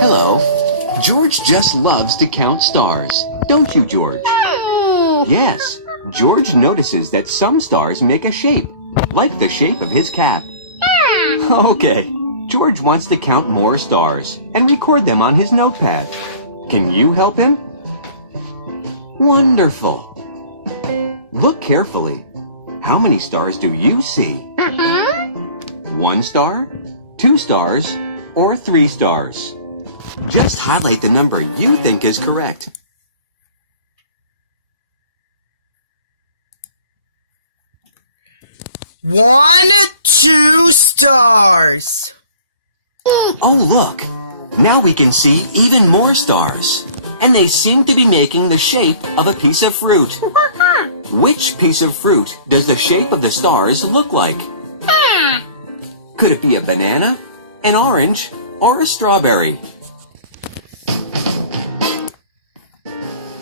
Hello. George just loves to count stars. Don't you, George? Yes. George notices that some stars make a shape, like the shape of his cap. Okay. George wants to count more stars and record them on his notepad. Can you help him? Wonderful. Look carefully. How many stars do you see? 1 star, 2 stars, or 3 stars? Just highlight the number you think is correct. One, 2 stars. Oh, look! Now we can see even more stars. And they seem to be making the shape of a piece of fruit. Which piece of fruit does the shape of the stars look like? Could it be a banana, an orange, or a strawberry?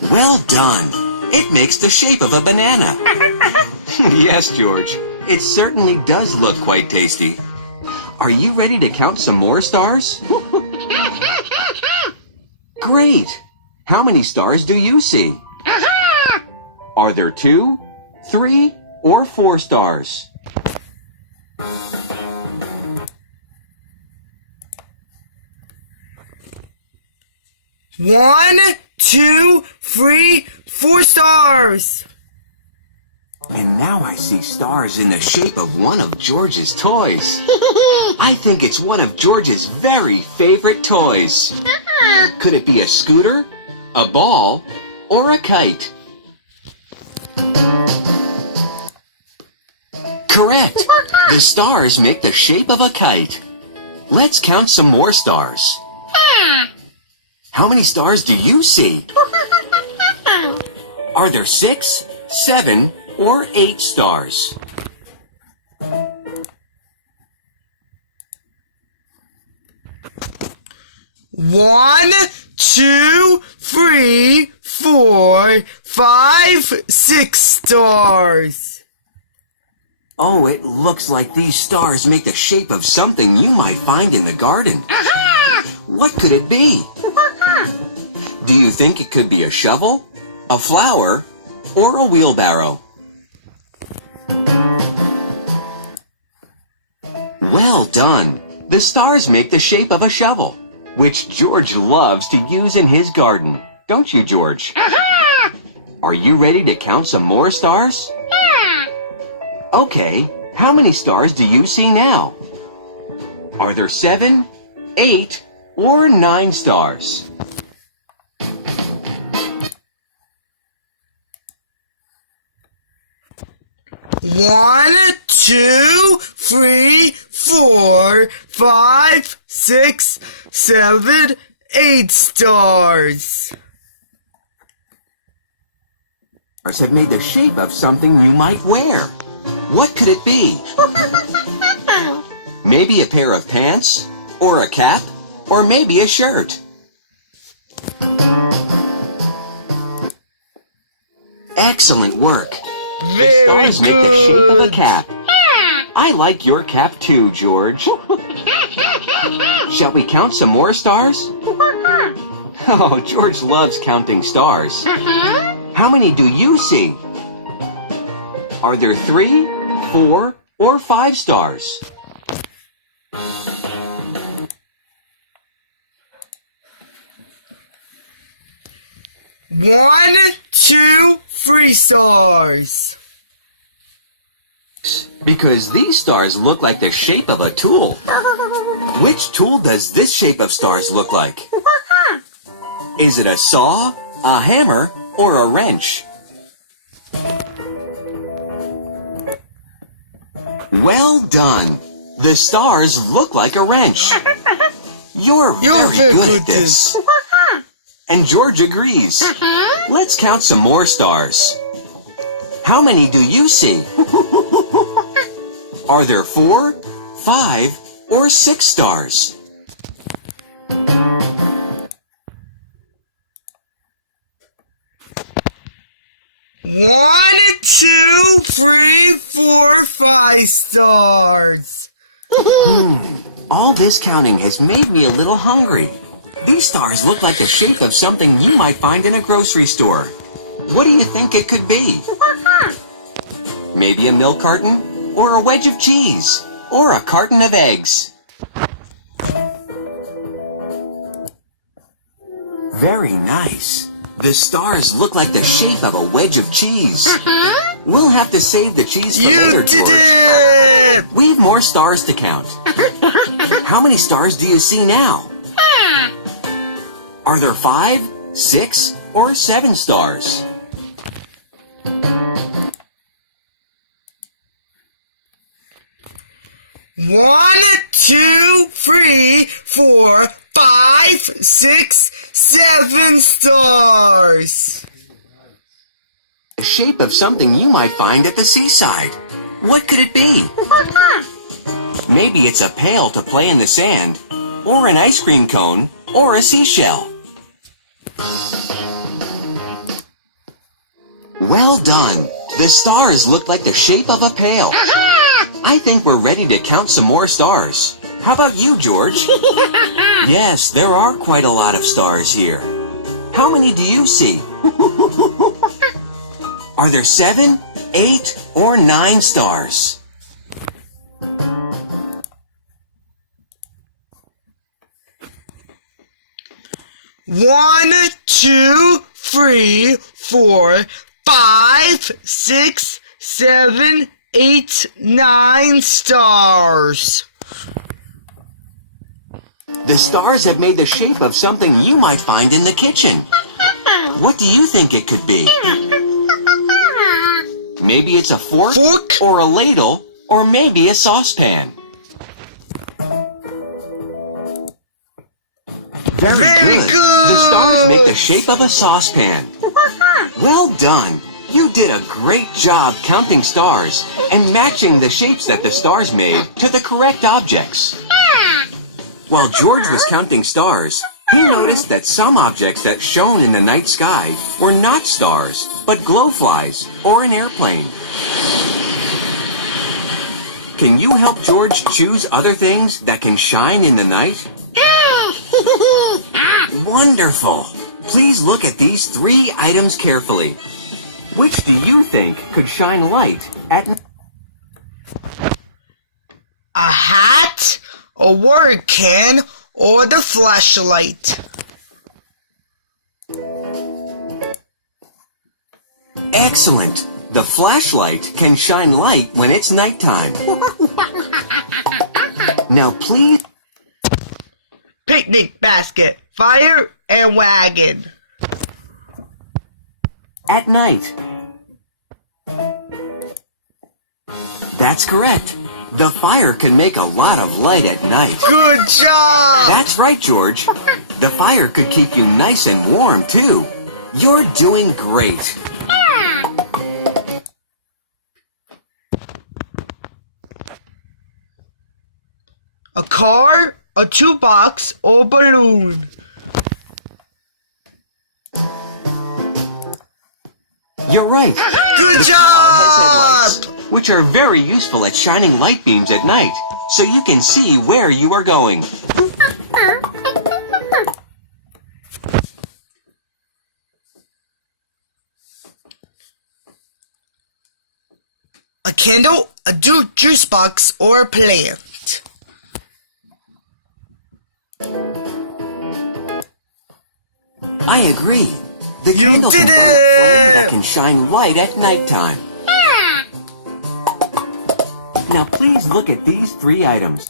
Well done! It makes the shape of a banana. Yes, George. It certainly does look quite tasty. Are you ready to count some more stars? Great! How many stars do you see? Are there 2, 3, or 4 stars? One, 2, 3, 4 stars. And now I see stars in the shape of one of George's toys. I think it's one of George's very favorite toys. Could it be a scooter, a ball, or a kite? Correct! The stars make the shape of a kite. Let's count some more stars. How many stars do you see? Are there 6, 7, or 8 stars? One, 2, 3, 4, 5, 6 stars. Oh, it looks like these stars make the shape of something you might find in the garden. What could it be? Do you think it could be a shovel, a flower, or a wheelbarrow? Well done! The stars make the shape of a shovel, which George loves to use in his garden. Don't you, George? Are you ready to count some more stars? Okay, how many stars do you see now? Are there 7, 8, or 9 stars? One, 2, 3, 4, 5, 6, 7, 8 stars. Stars have made the shape of something you might wear. What could it be? Maybe a pair of pants, or a cap, or maybe a shirt. Excellent work. The stars make the shape of a cap. I like your cap too, George. Shall we count some more stars? Oh, George loves counting stars. How many do you see? Are there 3, 4, or 5 stars? One, 2, 3 stars. Because these stars look like the shape of a tool. Which tool does this shape of stars look like? Is it a saw, a hammer, or a wrench? Well done! The stars look like a wrench. You're very good at this. And George agrees. Let's count some more stars. How many do you see? Are there 4, 5, or 6 stars? One, 2, 3, 4, 5 stars. All this counting has made me a little hungry. These stars look like the shape of something you might find in a grocery store. What do you think it could be? Maybe a milk carton? Or a wedge of cheese? Or a carton of eggs? Very nice. The stars look like the shape of a wedge of cheese. We'll have to save the cheese for later, George. We've more stars to count. How many stars do you see now? Are there 5, 6, or 7 stars? One, two, three, 4, 5, 6, 7 stars. The shape of something you might find at the seaside. What could it be? Maybe it's a pail to play in the sand, or an ice cream cone, or a seashell. Well done. The stars look like the shape of a pail. I think we're ready to count some more stars. How about you, George? Yes, there are quite a lot of stars here. How many do you see? Are there 7, 8, or 9 stars? One, two, three, 4, 5, 6, 7, 8, 9 stars. The stars have made the shape of something you might find in the kitchen. What do you think it could be? Maybe it's a fork, or a ladle, or maybe a saucepan. Very good. The stars make the shape of a saucepan. Well done. You did a great job counting stars and matching the shapes that the stars made to the correct objects. While George was counting stars, he noticed that some objects that shone in the night sky were not stars, but glowflies or an airplane. Can you help George choose other things that can shine in the night? Wonderful! Please look at these 3 items carefully. Which do you think could shine light at night? A hat, a word can, or the flashlight. Excellent! The flashlight can shine light when it's nighttime. Now please... Picnic basket, fire, and wagon. At night. That's correct. The fire can make a lot of light at night. Good job! That's right, George. The fire could keep you nice and warm, too. You're doing great. A car, a toolbox, or balloon. You're right. Good The job! car has headlights, which are very useful at shining light beams at night, so you can see where you are going. A candle, a juice box, or a plant. I agree. The candle can did burn a flame it! that can shine light at nighttime. Now please look at these 3 items.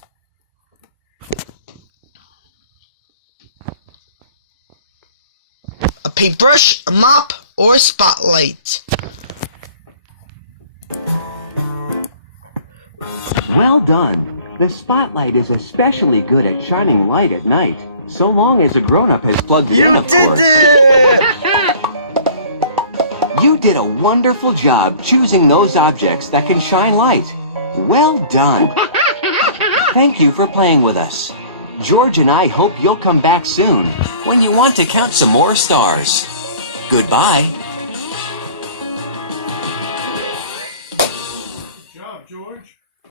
A paintbrush, a mop, or a spotlight. Well done. The spotlight is especially good at shining light at night, so long as a grown-up has plugged it in, of course. You did a wonderful job choosing those objects that can shine light. Well done. Thank you for playing with us. George and I hope you'll come back soon when you want to count some more stars. Goodbye.